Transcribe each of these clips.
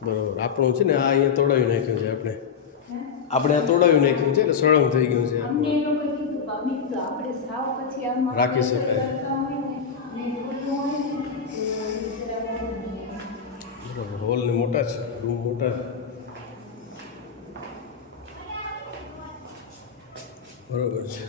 બરાબર આપણું છે ને આ અહીંયા તોડાવી નાખ્યું છે આપણે આ તોડાવી નાખ્યું છે એટલે સળંગ થઈ ગયું છે રાખી શકાય બરાબર હોલ ને મોટા છે રૂમ મોટા બરાબર છે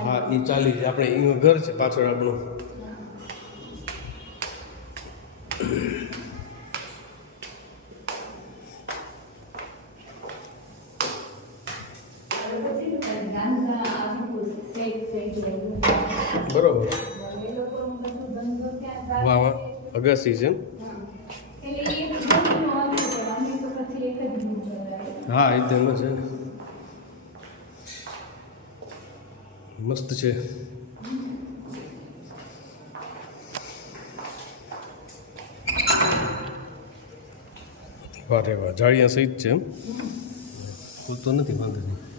હા એ ચાલી છે આપણે એનું ઘર છે પાછળ આપણું બરોબર વાહ વાહ અગાસી છે હા એકદમ છે મસ્ત છે વાહ રે વાહ જાળિયા સહિત છે એમ ખુલતો નથી વાંધો નહીં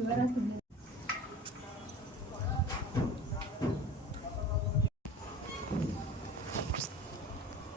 મારાથી